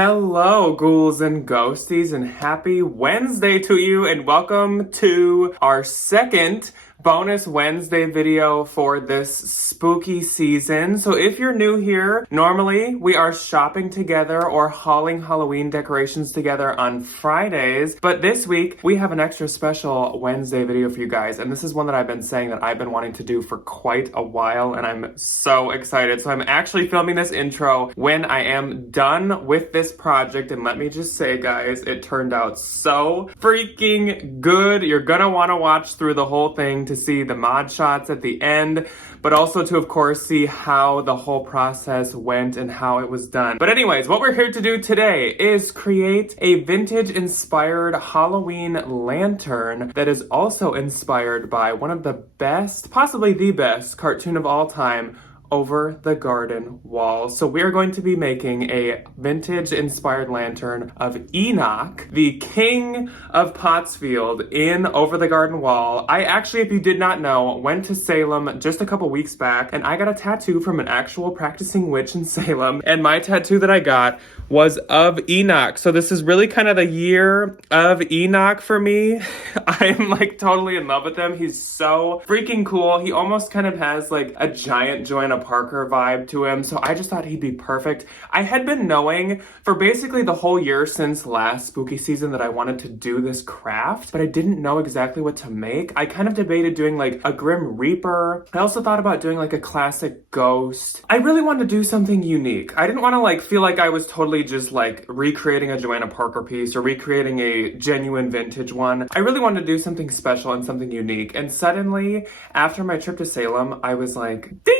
Hello, ghouls and ghosties, and happy Wednesday to you, and welcome to our second bonus Wednesday video for this spooky season. So if you're new here, normally we are shopping together or hauling Halloween decorations together on Fridays, but this week we have an extra special Wednesday video for you guys, and this is one that I've been saying that I've been wanting to do for quite a while, and I'm so excited. So I'm actually filming this intro when I am done with this project, and let me just say, guys, it turned out so freaking good. You're gonna want to watch through the whole thing to see the mod shots at the end, but also to, of course, see how the whole process went and how it was done. But anyways, what we're here to do today is create a vintage-inspired Halloween lantern that is also inspired by one of the best, possibly the best, cartoon of all time, Over the Garden Wall. So we are going to be making a vintage inspired lantern of Enoch, the king of Pottsfield in Over the Garden Wall. I actually, if you did not know, went to Salem just a couple weeks back, and I got a tattoo from an actual practicing witch in Salem, and my tattoo that I got was of Enoch. So this is really kind of the year of Enoch for me. I am like totally in love with him. He's so freaking cool. He almost kind of has like a giant Joanna Parker vibe to him, so I just thought he'd be perfect. I had been knowing for basically the whole year since last spooky season that I wanted to do this craft, but I didn't know exactly what to make. I kind of debated doing like a Grim Reaper. I also thought about doing like a classic ghost. I really wanted to do something unique. I didn't want to like feel like I was totally just like recreating a Joanna Parker piece or recreating a genuine vintage one. I really wanted to do something special and something unique, and suddenly after my trip to Salem, I was like, ding!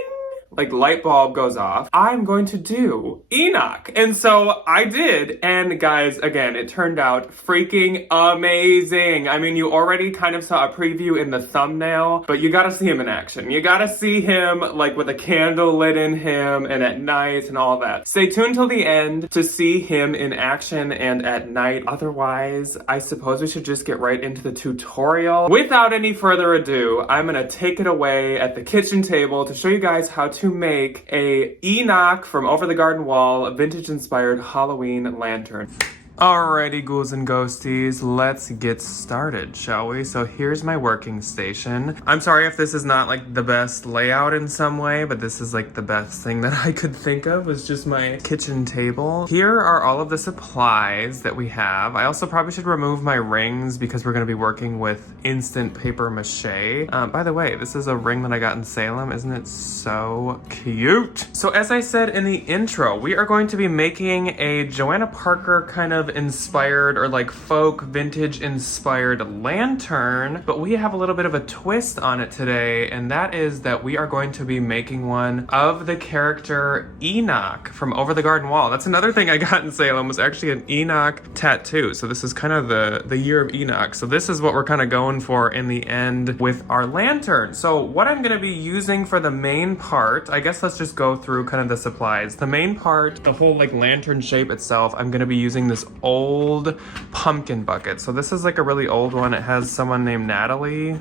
Like light bulb goes off. I'm going to do Enoch. And so I did. And guys, again, it turned out freaking amazing. I mean, you already kind of saw a preview in the thumbnail, but you gotta see him in action. You gotta see him like with a candle lit in him and at night and all that. Stay tuned till the end to see him in action and at night. Otherwise, I suppose we should just get right into the tutorial. Without any further ado, I'm gonna take it away at the kitchen table to show you guys how to make a Enoch from Over the Garden Wall, a vintage-inspired Halloween lantern. Alrighty, ghouls and ghosties, let's get started, shall we? So here's my working station. I'm sorry if this is not like the best layout in some way, but this is like the best thing that I could think of was just my kitchen table. Here are all of the supplies that we have. I also probably should remove my rings because we're gonna be working with instant papier-mâché. By the way, this is a ring that I got in Salem. Isn't it so cute? So as I said in the intro, we are going to be making a Joanna Parker kind of inspired or like folk vintage inspired lantern, but we have a little bit of a twist on it today, and that is that we are going to be making one of the character Enoch from Over the Garden Wall. That's another thing I got in Salem, was actually an Enoch tattoo. So this is kind of the year of Enoch. So this is what we're kind of going for in the end with our lantern. So what I'm going to be using for the main part, I guess let's just go through kind of the supplies. The main part, the whole like lantern shape itself, I'm going to be using this old pumpkin bucket. So this is like a really old one. It has someone named Natalie,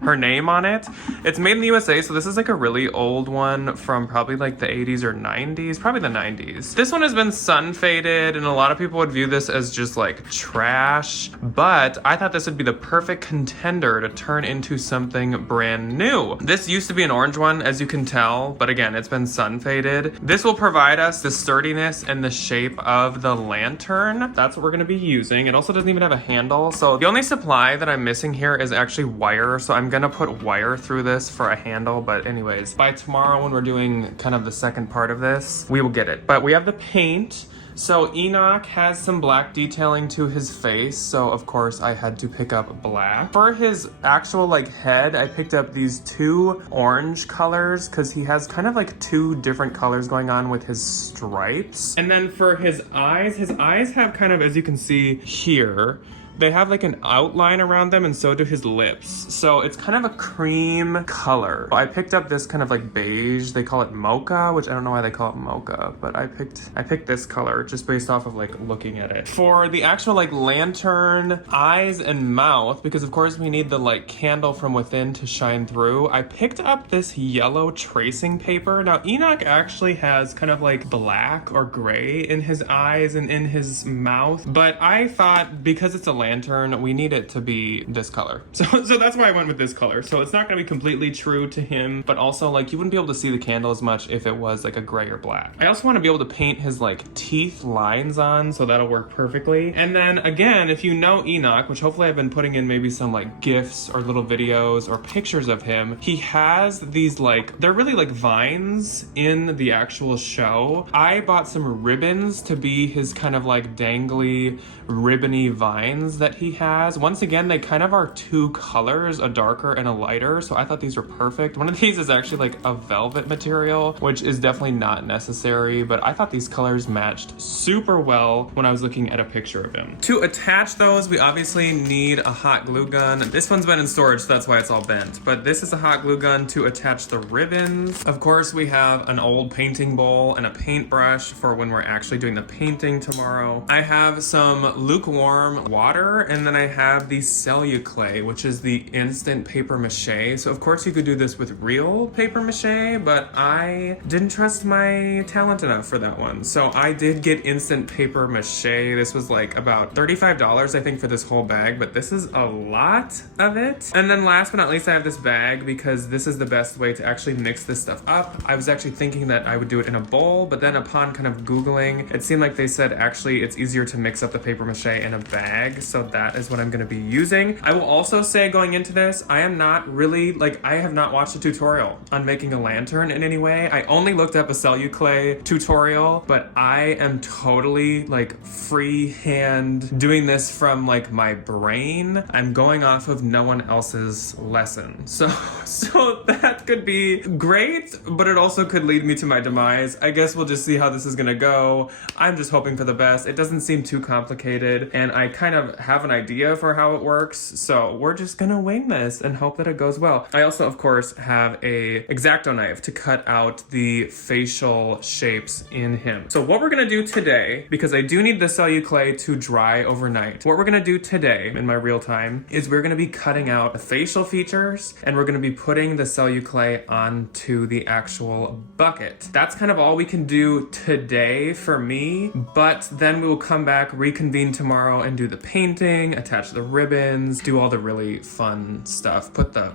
her name on it. It's made in the USA, so this is like a really old one from probably like the 80s or 90s, probably the 90s. This one has been sun faded, and a lot of people would view this as just like trash, but I thought this would be the perfect contender to turn into something brand new. This used to be an orange one, as you can tell, but again, it's been sun faded. This will provide us the sturdiness and the shape of the lantern. That's what we're going to be using. It also doesn't even have a handle. So the only supply that I'm missing here is actually wire. So I'm going to put wire through this for a handle. But anyways, by tomorrow when we're doing kind of the second part of this, we will get it. But we have the paint. So Enoch has some black detailing to his face, so of course I had to pick up black. For his actual like head, I picked up these two orange colors because he has kind of like two different colors going on with his stripes. And then for his eyes have kind of, as you can see here, they have like an outline around them, and so do his lips. So it's kind of a cream color. I picked up this kind of like beige, they call it mocha, which I don't know why they call it mocha, but I picked this color just based off of like looking at it. For the actual like lantern eyes and mouth, because of course we need the like candle from within to shine through, I picked up this yellow tracing paper. Now Enoch actually has kind of like black or gray in his eyes and in his mouth, but I thought because it's a lantern, we need it to be this color. So that's why I went with this color. So it's not gonna be completely true to him, but also like you wouldn't be able to see the candle as much if it was like a gray or black. I also want to be able to paint his like teeth lines on, so that'll work perfectly. And then again, if you know Enoch, which hopefully I've been putting in maybe some like GIFs or little videos or pictures of him, he has these like, they're really like vines in the actual show. I bought some ribbons to be his kind of like dangly, ribbony vines that he has. Once again, they kind of are two colors, a darker and a lighter, so I thought these were perfect. One of these is actually like a velvet material, which is definitely not necessary, but I thought these colors matched super well when I was looking at a picture of him. To attach those, we obviously need a hot glue gun. This one's been in storage, so that's why it's all bent, but this is a hot glue gun to attach the ribbons. Of course, we have an old painting bowl and a paintbrush for when we're actually doing the painting tomorrow. I have some lukewarm water, and then I have the celluclay, which is the instant papier-mâché. So of course you could do this with real papier-mâché, but I didn't trust my talent enough for that one. So I did get instant papier-mâché. This was like about $35, I think, for this whole bag, but this is a lot of it. And then last but not least, I have this bag because this is the best way to actually mix this stuff up. I was actually thinking that I would do it in a bowl, but then upon kind of Googling, it seemed like they said actually it's easier to mix up the papier-mâché in a bag, so that is what I'm gonna be using. I will also say going into this, I am not really, like, I have not watched a tutorial on making a lantern in any way. I only looked up a celluclay tutorial, but I am totally like freehand doing this from like my brain. I'm going off of no one else's lesson. So that could be great, but it also could lead me to my demise. I guess we'll just see how this is gonna go. I'm just hoping for the best. It doesn't seem too complicated, and I kind of have an idea for how it works, so we're just gonna wing this and hope that it goes well. I also, of course, have a X-Acto knife to cut out the facial shapes in him. So what we're gonna do today, because I do need the celluclay to dry overnight, what we're gonna do today in my real time is we're gonna be cutting out the facial features, and we're gonna be putting the celluclay onto the actual bucket. That's kind of all we can do today for me, but then we will come back, reconvene tomorrow, and do the painting, attach the ribbons, do all the really fun stuff, put the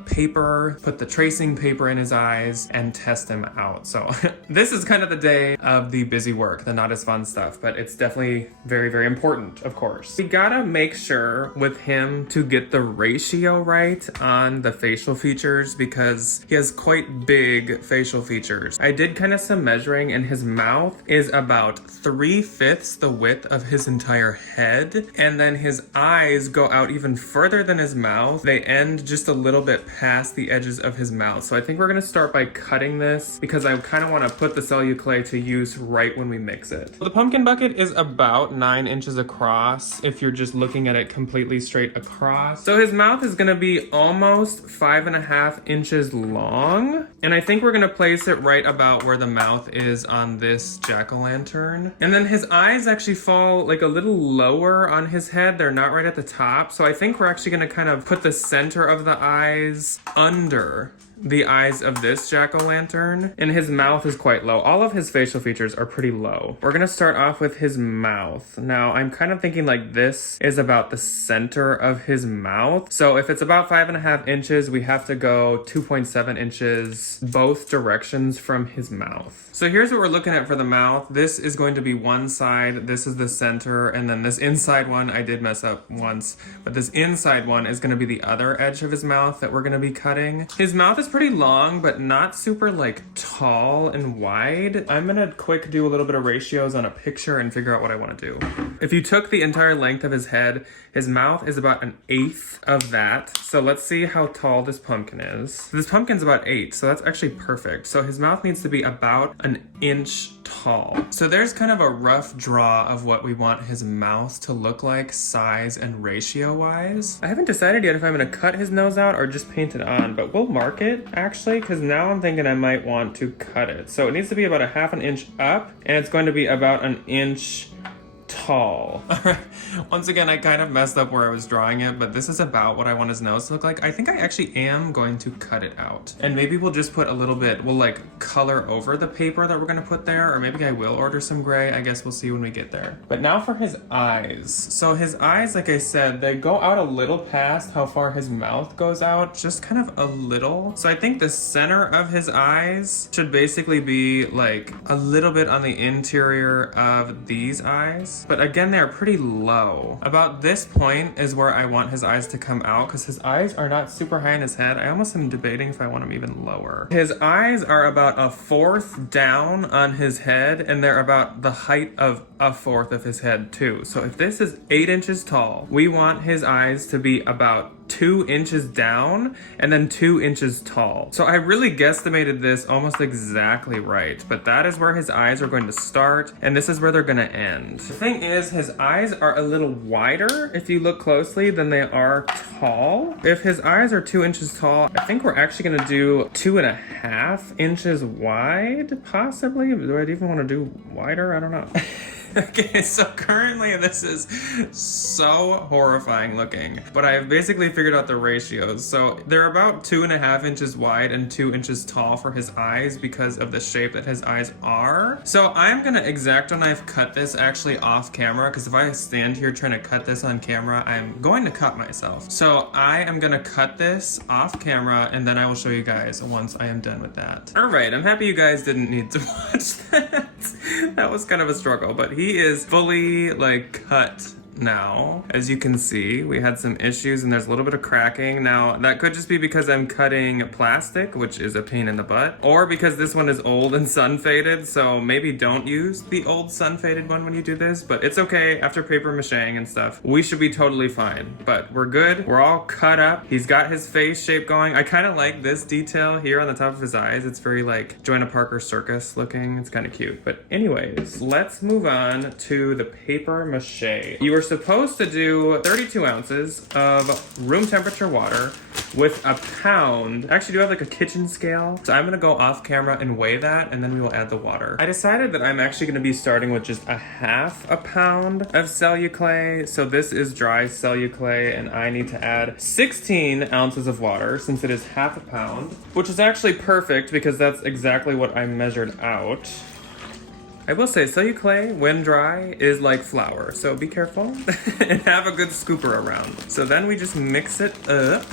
tracing paper in his eyes, and test him out. So this is kind of the day of the busy work, the not as fun stuff, but it's definitely very, very important, of course. We gotta make sure with him to get the ratio right on the facial features because he has quite big facial features. I did kind of some measuring, and his mouth is about 3/5 the width of his entire head, and then his eyes go out even further than his mouth. They end just a little bit past the edges of his mouth. So I think we're gonna start by cutting this because I kind of want to put the celluclay to use right when we mix it. The pumpkin bucket is about 9 inches across if you're just looking at it completely straight across. So his mouth is gonna be almost 5.5 inches long, and I think we're gonna place it right about where the mouth is on this jack-o'-lantern. And then his eyes actually fall like a little lower on his head. They're not right at the top. So I think we're actually gonna kind of put the center of the eyes under the eyes of this jack-o'-lantern, and his mouth is quite low. All of his facial features are pretty low. We're gonna start off with his mouth. Now, I'm kind of thinking like this is about the center of his mouth. So if it's about 5.5 inches, we have to go 2.7 inches both directions from his mouth. So here's what we're looking at for the mouth. This is going to be one side, this is the center, and then this inside one, I did mess up once, but this inside one is gonna be the other edge of his mouth that we're gonna be cutting. His mouth is is pretty long, but not super like tall and wide. I'm gonna quick do a little bit of ratios on a picture and figure out what I want to do. If you took the entire length of his head, his mouth is about 1/8 of that. So let's see how tall this pumpkin is. This pumpkin's about 8, so that's actually perfect. So his mouth needs to be about 1 inch tall. So there's kind of a rough draw of what we want his mouth to look like, size and ratio wise. I haven't decided yet if I'm gonna cut his nose out or just paint it on, but we'll mark it actually, because now I'm thinking I might want to cut it. So it needs to be about 1/2 inch up, and it's going to be about 1 inch tall. All right. Once again, I kind of messed up where I was drawing it, but this is about what I want his nose to look like. I think I actually am going to cut it out. And maybe we'll just put a little bit, we'll like color over the paper that we're gonna put there, or maybe I will order some gray. I guess we'll see when we get there. But now for his eyes. So his eyes, like I said, they go out a little past how far his mouth goes out, just kind of a little. So I think the center of his eyes should basically be like a little bit on the interior of these eyes. But again, they're pretty low. About this point is where I want his eyes to come out, because his eyes are not super high in his head. I almost am debating if I want them even lower. His eyes are about 1/4 down on his head, and they're about the height of 1/4 of his head too. So if this is 8 inches tall, we want his eyes to be about 2 inches down and then 2 inches tall. So I really guesstimated this almost exactly right, but that is where his eyes are going to start, and this is where they're gonna end. The thing is, his eyes are a little wider if you look closely than they are tall. If his eyes are 2 inches tall, I think we're actually gonna do 2.5 inches wide, possibly. Do I even wanna do wider? I don't know. Okay, so currently this is so horrifying looking, but I've basically figured out the ratios. So they're about 2.5 inches wide and 2 inches tall for his eyes because of the shape that his eyes are. So I'm gonna X-Acto knife cut this actually off camera, because if I stand here trying to cut this on camera, I'm going to cut myself. So I am gonna cut this off camera, and then I will show you guys once I am done with that. All right, I'm happy you guys didn't need to watch that. That was kind of a struggle, but he is fully like cut now. As you can see, we had some issues and there's a little bit of cracking. Now that could just be because I'm cutting plastic, which is a pain in the butt, or because this one is old and sun faded. So maybe don't use the old sun faded one when you do this, but it's okay. After paper macheing and stuff, we should be totally fine. But we're good. We're all cut up. He's got his face shape going. I kind of like this detail here on the top of his eyes. It's very like Joanna Parker circus looking. It's kind of cute. But anyways, let's move on to the paper mache. You were supposed to do 32 ounces of room temperature water with a pound. Actually, do you have like a kitchen scale? So I'm gonna go off camera and weigh that, and then we will add the water. I decided that I'm actually gonna be starting with just 1/2 pound of celluclay. So this is dry celluclay, and I need to add 16 ounces of water since it is 1/2 pound, which is actually perfect because that's exactly what I measured out. I will say celluclay, when dry, is like flour, so be careful and have a good scooper around. So then we just mix it up,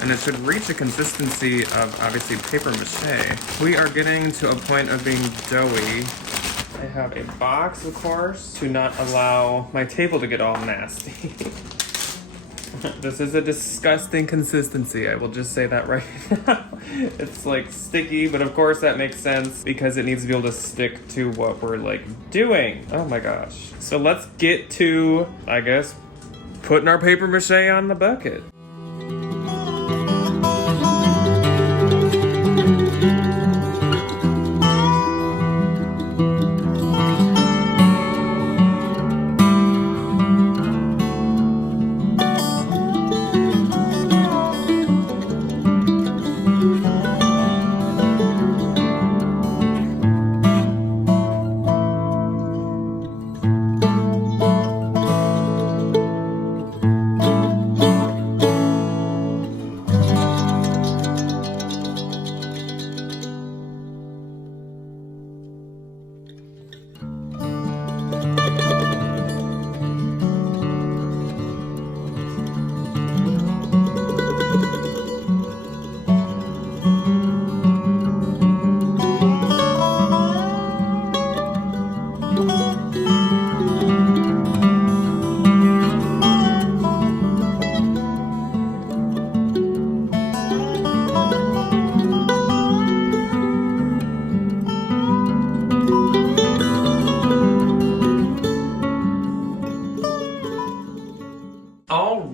and it should reach a consistency of obviously paper mache. We are getting to a point of being doughy. I have a box, of course, to not allow my table to get all nasty. This is a disgusting consistency, I will just say that right now. It's like sticky, but of course that makes sense because it needs to be able to stick to what we're like doing. Oh my gosh. So let's get to, I guess, putting our paper mache on the bucket.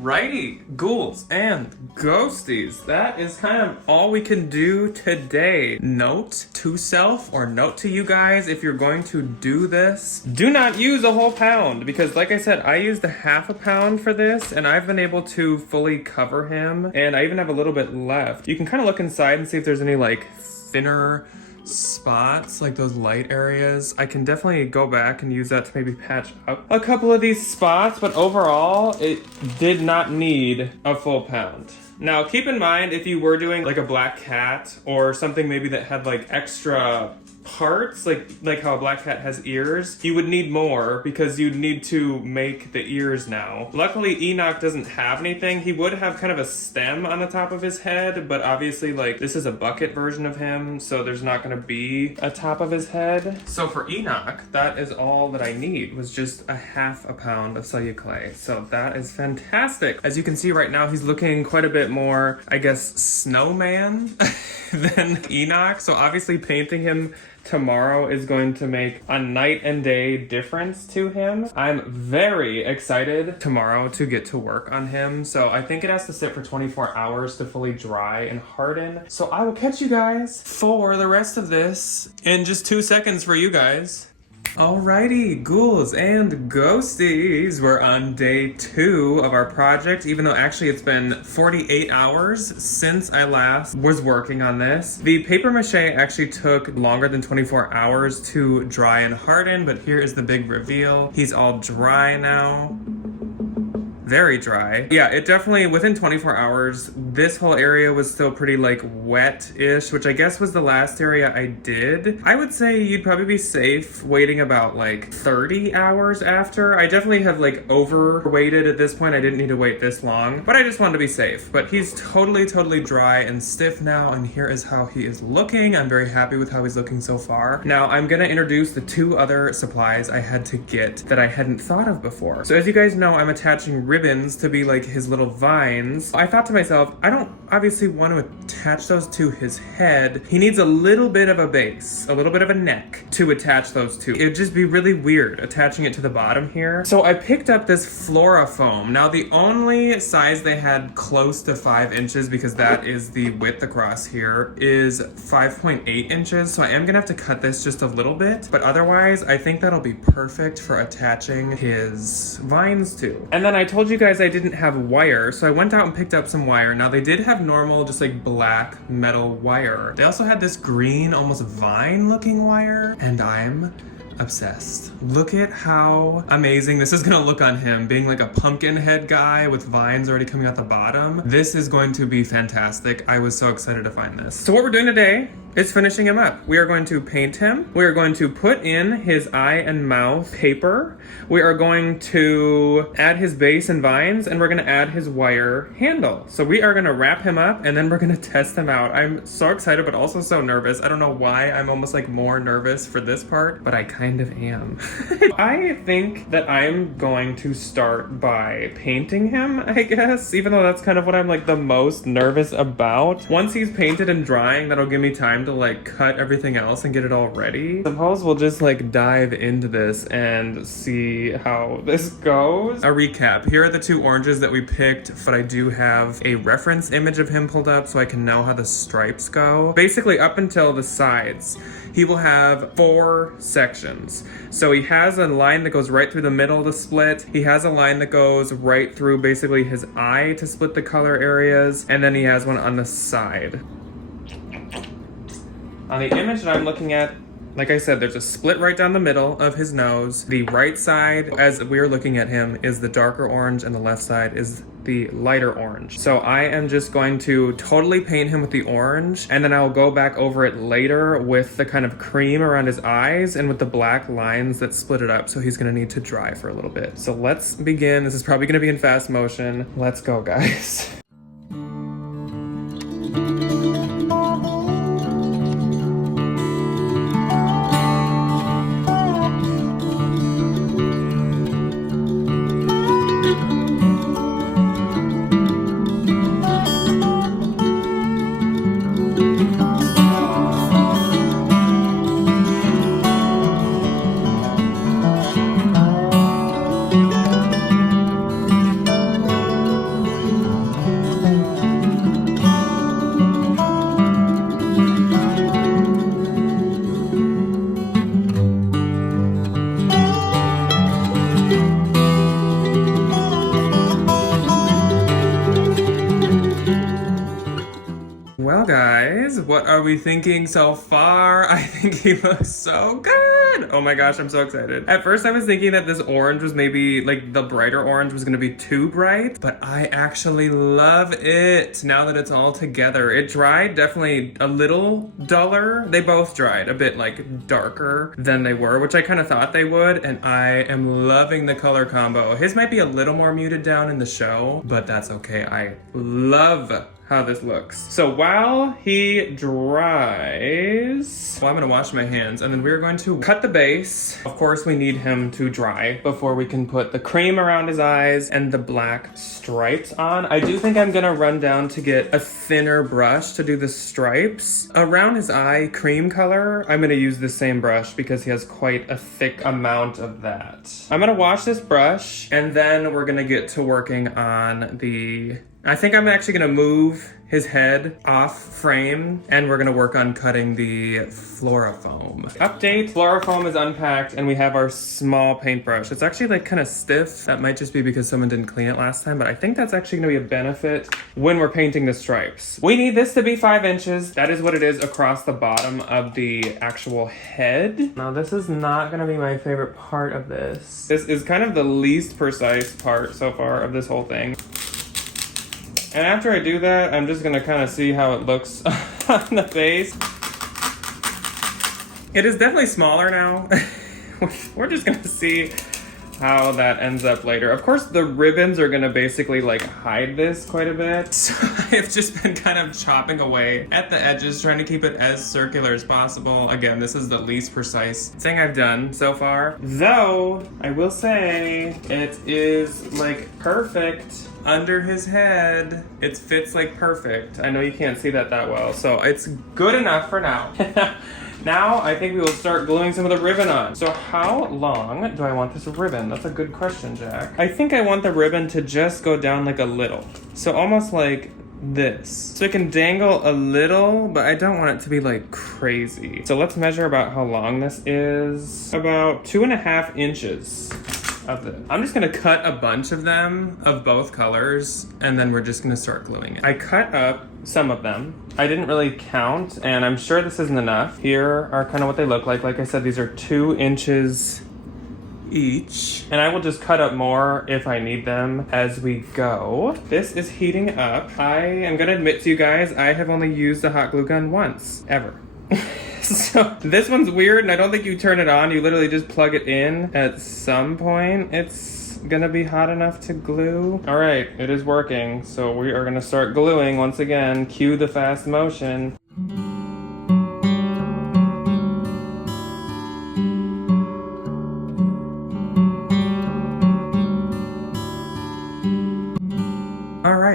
Alrighty, ghouls and ghosties. That is kind of all we can do today. Note to self, or note to you guys, if you're going to do this, do not use a whole pound, because like I said, I used a half a pound for this and I've been able to fully cover him, and I even have a little bit left. You can kind of look inside and see if there's any like thinner spots, like those light areas. I can definitely go back and use that to maybe patch up a couple of these spots, but overall it did not need a full pound. Now keep in mind, if you were doing like a black cat or something maybe that had like extra parts, like how a black cat has ears, you would need more because you'd need to make the ears now. Luckily Enoch doesn't have anything. He would have kind of a stem on the top of his head, but obviously like this is a bucket version of him, so there's not going to be a top of his head. So for Enoch, that is all that I need, was just a half a pound of celluclay. So that is fantastic. As you can see right now, he's looking quite a bit more, I guess, snowman than Enoch. So obviously painting him tomorrow is going to make a night and day difference to him. I'm very excited tomorrow to get to work on him. So I think it has to sit for 24 hours to fully dry and harden. So I will catch you guys for the rest of this in just 2 seconds for you guys. Alrighty, ghouls and ghosties, we're on day 2 of our project, even though actually it's been 48 hours since I last was working on this. The papier-mâché actually took longer than 24 hours to dry and harden, but here is the big reveal. He's all dry now. Very dry. Yeah, it definitely, within 24 hours, this whole area was still pretty like wet-ish, which I guess was the last area I did. I would say you'd probably be safe waiting about like 30 hours after. I definitely have like overwaited at this point. I didn't need to wait this long, but I just wanted to be safe. But he's totally dry and stiff now, and here is how he is looking. I'm very happy with how he's looking so far. Now I'm gonna introduce the 2 other supplies I had to get that I hadn't thought of before. So as you guys know, I'm attaching ribbons to be like his little vines. I thought to myself, I don't obviously want to attach those to his head. He needs a little bit of a base, a little bit of a neck to attach those to. It'd just be really weird attaching it to the bottom here. So I picked up this Flora foam. Now the only size they had close to 5 inches, because that is the width across here, is 5.8 inches. So I am gonna have to cut this just a little bit, but otherwise I think that'll be perfect for attaching his vines to. And then I told you guys I didn't have wire, so I went out and picked up some wire. Now they did have normal, just like black metal wire. They also had this green, almost vine looking wire, and I'm obsessed. Look at how amazing this is gonna look on him, being like a pumpkin head guy with vines already coming out the bottom. This is going to be fantastic. I was so excited to find this. So what we're doing today is finishing him up. We are going to paint him. We are going to put in his eye and mouth paper. We are going to add his base and vines, and we're gonna add his wire handle. So we are gonna wrap him up, and then we're gonna test him out. I'm so excited, but also so nervous. I don't know why I'm almost like more nervous for this part, but I kind of am. I think that I'm going to start by painting him, I guess, even though that's kind of what I'm like the most nervous about. Once he's painted and drying, that'll give me time to like cut everything else and get it all ready. Suppose we'll just like dive into this and see how this goes. A recap, here are the 2 oranges that we picked, but I do have a reference image of him pulled up so I can know how the stripes go. Basically up until the sides, he will have 4 sections. So he has a line that goes right through the middle of the split. He has a line that goes right through basically his eye to split the color areas, and then he has one on the side. On the image that I'm looking at, like I said, there's a split right down the middle of his nose. The right side, as we're looking at him, is the darker orange, and the left side is the lighter orange. So I am just going to totally paint him with the orange, and then I'll go back over it later with the kind of cream around his eyes and with the black lines that split it up, so he's gonna need to dry for a little bit. So let's begin. This is probably gonna be in fast motion. Let's go, guys. What are we thinking so far? I think he looks so good. Oh my gosh, I'm so excited. At first I was thinking that this orange was maybe like the brighter orange was gonna be too bright, but I actually love it now that it's all together. It dried definitely a little duller. They both dried a bit like darker than they were, which I kind of thought they would, and I am loving the color combo. His might be a little more muted down in the show, but that's okay. I love how this looks. So while he dries, well, I'm gonna wash my hands and then we're going to cut the base. Of course, we need him to dry before we can put the cream around his eyes and the black stripes on. I do think I'm gonna run down to get a thinner brush to do the stripes. Around his eye cream color, I'm gonna use the same brush because he has quite a thick amount of that. I'm gonna wash this brush and then we're gonna get to working on I think I'm actually gonna move his head off frame and we're gonna work on cutting the fluorofoam. Update, fluorofoam is unpacked and we have our small paintbrush. It's actually like kind of stiff. That might just be because someone didn't clean it last time, but I think that's actually gonna be a benefit when we're painting the stripes. We need this to be 5 inches. That is what it is across the bottom of the actual head. Now this is not gonna be my favorite part of this. This is kind of the least precise part so far of this whole thing. And after I do that, I'm just gonna kind of see how it looks on the base. It is definitely smaller now. We're just gonna see how that ends up later. Of course, the ribbons are gonna basically like hide this quite a bit. So I've just been kind of chopping away at the edges, trying to keep it as circular as possible. Again, this is the least precise thing I've done so far. Though, I will say, it is like perfect under his head. It fits like perfect. I know you can't see that well, so it's good enough for now. Now, I think we will start gluing some of the ribbon on. So how long do I want this ribbon? That's a good question, Jack. I think I want the ribbon to just go down like a little. So almost like this. So it can dangle a little, but I don't want it to be like crazy. So let's measure about how long this is. About 2.5 inches. Of it. I'm just gonna cut a bunch of them of both colors and then we're just gonna start gluing it. I cut up some of them. I didn't really count and I'm sure this isn't enough. Here are kind of what they look like. Like I said, these are 2 inches each. And I will just cut up more if I need them as we go. This is heating up. I am gonna admit to you guys, I have only used a hot glue gun once, ever. So this one's weird and I don't think you turn it on. You literally just plug it in. At some point, it's gonna be hot enough to glue. All right, it is working. So we are gonna start gluing once again. Cue the fast motion.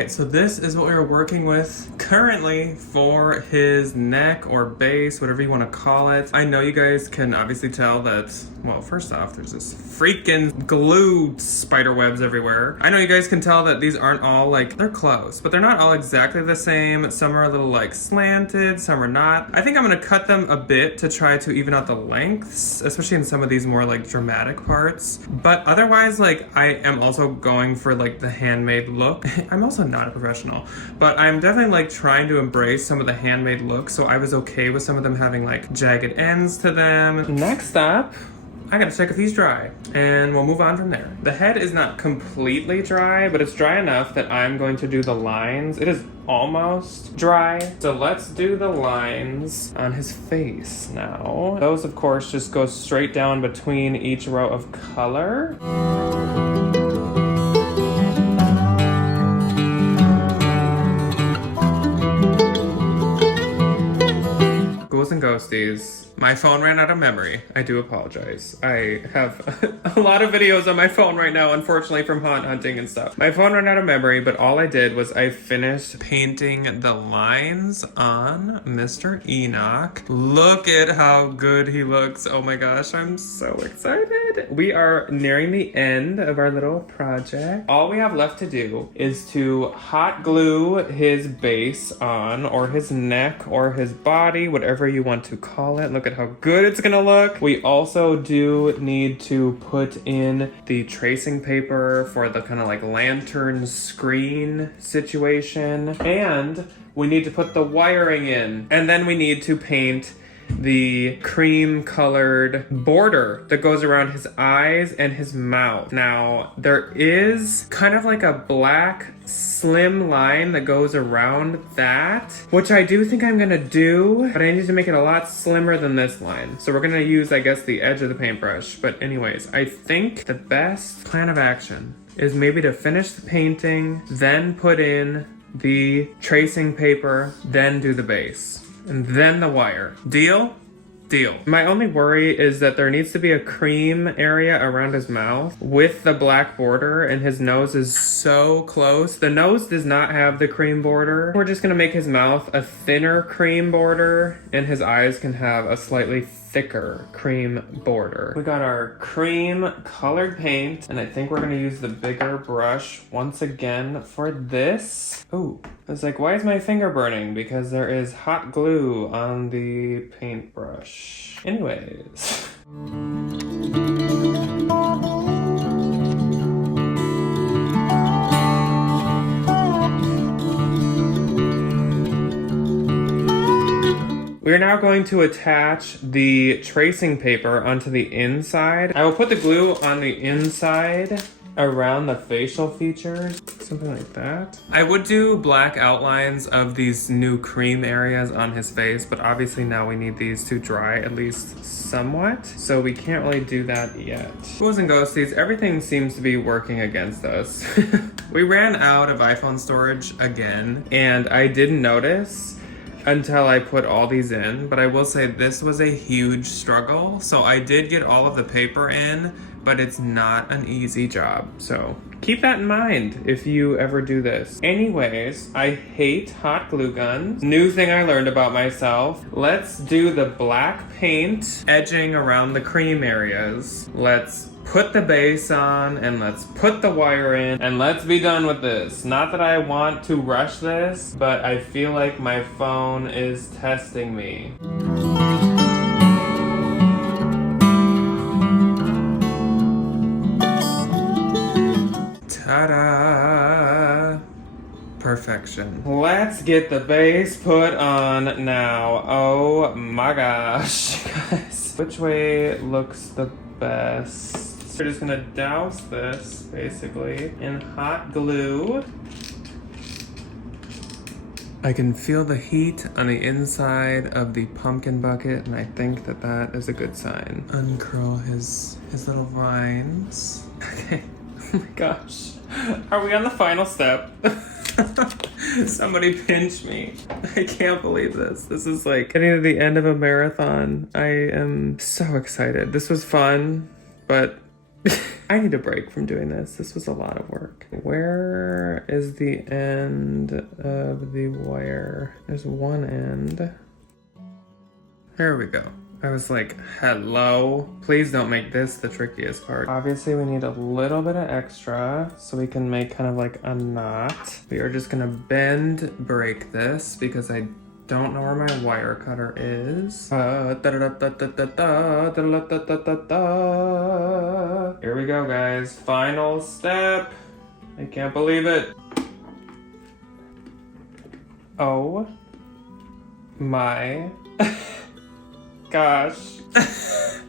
So this is what we were working with currently for his neck or base, whatever you want to call it. I know you guys can obviously tell that, well, first off, there's this freaking glue spider webs everywhere. I know you guys can tell that these aren't all like, they're close, but they're not all exactly the same. Some are a little like slanted, some are not. I think I'm gonna cut them a bit to try to even out the lengths, especially in some of these more like dramatic parts. But otherwise, like I am also going for like the handmade look. I'm also not a professional, but I'm definitely like trying to embrace some of the handmade looks, so I was okay with some of them having like jagged ends to them. Next up, I gotta check if he's dry, and we'll move on from there. The head is not completely dry, but it's dry enough that I'm going to do the lines. It is almost dry, so let's do the lines on his face now. Those, of course, just go straight down between each row of color. Ghouls and ghosties. My phone ran out of memory. I do apologize. I have a lot of videos on my phone right now, unfortunately, from hunting and stuff. My phone ran out of memory, but all I did was I finished painting the lines on Mr. Enoch. Look at how good he looks. Oh my gosh, I'm so excited. We are nearing the end of our little project. All we have left to do is to hot glue his base on, or his neck, or his body, whatever you want to call it. Look at at how good it's gonna look. We also do need to put in the tracing paper for the kind of like lantern screen situation. And we need to put the wiring in. And then we need to paint the cream colored border that goes around his eyes and his mouth. Now, there is kind of like a black slim line that goes around that, which I do think I'm gonna do, but I need to make it a lot slimmer than this line. So we're gonna use, I guess, the edge of the paintbrush. But anyways, I think the best plan of action is maybe to finish the painting, then put in the tracing paper, then do the base. And then the wire. Deal? Deal. My only worry is that there needs to be a cream area around his mouth with the black border, and his nose is so close. The nose does not have the cream border. We're just gonna make his mouth a thinner cream border, and his eyes can have a slightly thicker cream border. We got our cream colored paint, and I think we're gonna use the bigger brush once again for this. Oh, I was like, why is my finger burning? Because there is hot glue on the paintbrush. Anyways. We're now going to attach the tracing paper onto the inside. I will put the glue on the inside around the facial features, something like that. I would do black outlines of these new cream areas on his face, but obviously now we need these to dry at least somewhat, so we can't really do that yet. Ghouls and ghosties, everything seems to be working against us. We ran out of iPhone storage again, and I didn't notice until I put all these in, but I will say this was a huge struggle. So I did get all of the paper in, but it's not an easy job. So keep that in mind if you ever do this. Anyways, I hate hot glue guns. New thing I learned about myself. Let's do the black paint edging around the cream areas. Let's put the base on, and let's put the wire in, and let's be done with this. Not that I want to rush this, but I feel like my phone is testing me. Ta-da! Perfection. Let's get the base put on now. Oh my gosh, guys. Which way looks the best? We're just gonna douse this, basically, in hot glue. I can feel the heat on the inside of the pumpkin bucket, and I think that that is a good sign. Uncurl his little vines. Okay, oh my gosh. Are we on the final step? Somebody pinch me. I can't believe this. This is like getting to the end of a marathon. I am so excited. This was fun, but I need a break from doing this. This was a lot of work. Where is the end of the wire? There's one end. There we go. I was like, hello? Please don't make this the trickiest part. Obviously, we need a little bit of extra so we can make kind of like a knot. We are just gonna bend break this because I don't know where my wire cutter is. Here we go, guys. Final step. I can't believe it. Oh my gosh.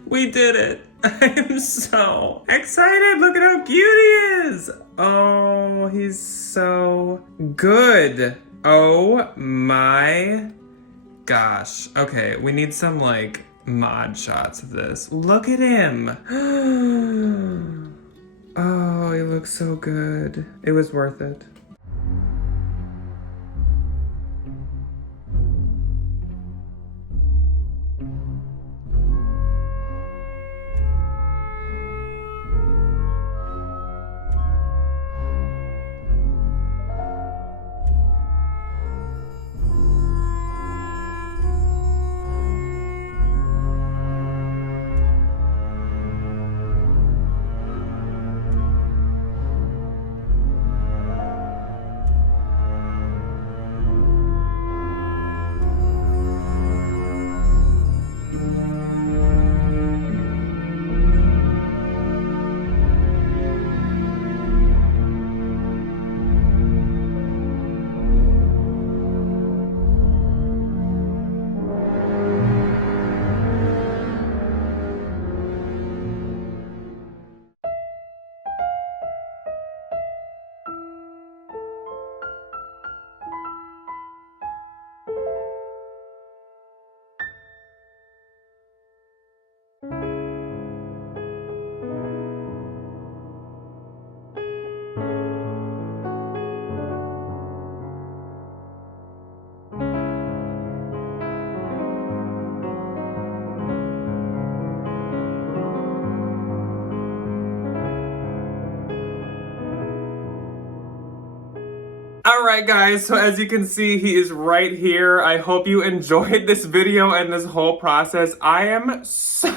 We did it. I'm so excited. Look at how cute he is. Oh, he's so good. Oh my gosh. Okay, we need some like mod shots of this. Look at him. Oh, he looks so good. It was worth it. Alright guys, so as you can see, he is right here. I hope you enjoyed this video and this whole process. I am so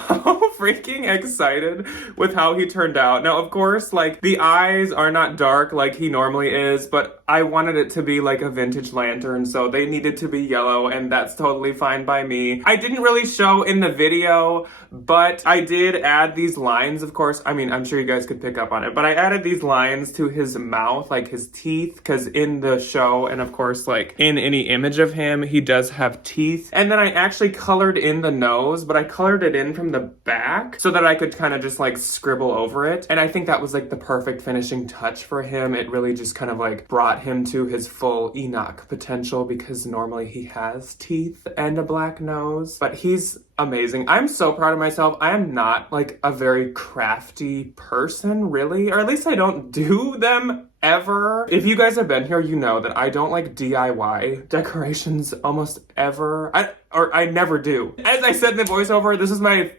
freaking excited with how he turned out. Now, of course, like, the eyes are not dark like he normally is, but I wanted it to be like a vintage lantern, so they needed to be yellow, and that's totally fine by me. I didn't really show in the video, but I did add these lines, of course. I mean, I'm sure you guys could pick up on it, but I added these lines to his mouth, like his teeth, because in the show, and of course, like, in any image of him, he does have teeth. And then I actually colored in the nose, but I colored it in from the back so that I could kind of just like scribble over it. And I think that was like the perfect finishing touch for him. It really just kind of like brought him to his full Enoch potential, because normally he has teeth and a black nose, but he's amazing. I'm so proud of myself. I am not like a very crafty person, really, or at least I don't do them ever. If you guys have been here, you know that I don't like DIY decorations almost ever. I never do. As I said in the voiceover, this is my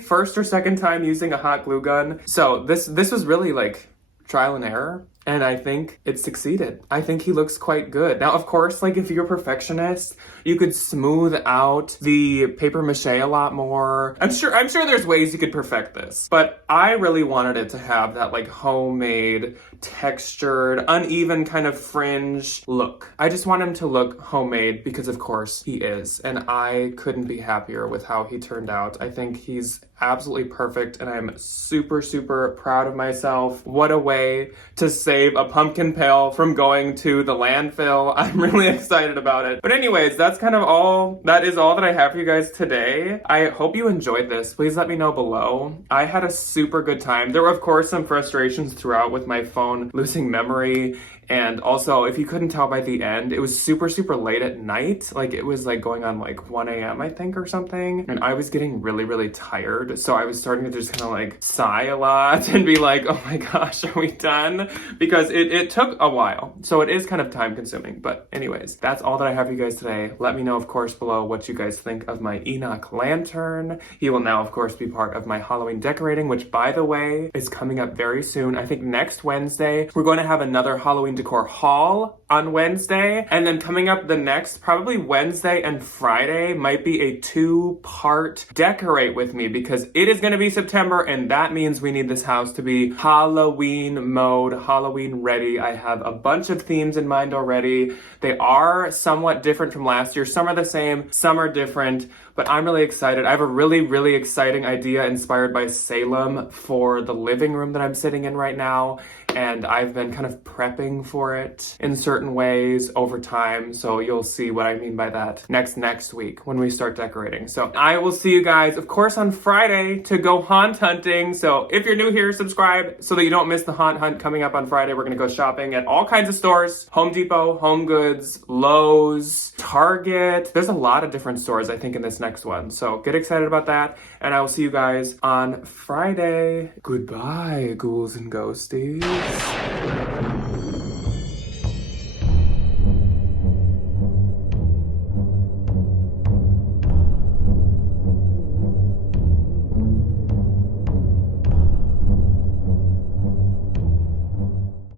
first or second time using a hot glue gun. So this was really like trial and error. And I think it succeeded. I think he looks quite good. Now, of course, like, if you're a perfectionist, you could smooth out the papier-mâché a lot more. I'm sure there's ways you could perfect this. But I really wanted it to have that, like, homemade, textured, uneven kind of fringe look. I just want him to look homemade because, of course, he is. And I couldn't be happier with how he turned out. I think he's absolutely perfect, and I'm super, super proud of myself. What a way to save a pumpkin pail from going to the landfill. I'm really excited about it. But anyways, that is all that I have for you guys today. I hope you enjoyed this. Please let me know below. I had a super good time. There were, of course, some frustrations throughout with my phone losing memory. And also, if you couldn't tell by the end, it was super, super late at night. Like, it was like going on like 1 a.m. I think, or something. And I was getting really, really tired. So I was starting to just kind of like sigh a lot and be like, oh my gosh, are we done? Because it took a while. So it is kind of time consuming. But anyways, that's all that I have for you guys today. Let me know, of course, below what you guys think of my Enoch lantern. He will now, of course, be part of my Halloween decorating, which, by the way, is coming up very soon. I think next Wednesday, we're going to have another Halloween decor haul on Wednesday, and then coming up the next, probably Wednesday and Friday, might be a 2-part decorate with me, because it is going to be September, and that means we need this house to be Halloween mode, Halloween ready. I have a bunch of themes in mind already. They are somewhat different from last year. Some are the same, some are different, but I'm really excited. I have a really, really exciting idea inspired by Salem for the living room that I'm sitting in right now, and I've been kind of prepping for it in certain ways over time, so you'll see what I mean by that next week when we start decorating. So I will see you guys, of course, on Friday to go haunt hunting. So if you're new here, subscribe so that you don't miss the haunt hunt coming up on Friday. We're gonna go shopping at all kinds of stores: Home Depot, Home Goods, Lowe's, Target. There's a lot of different stores, I think, in this next one. So get excited about that, and I will see you guys on Friday. Goodbye, ghouls and ghosties.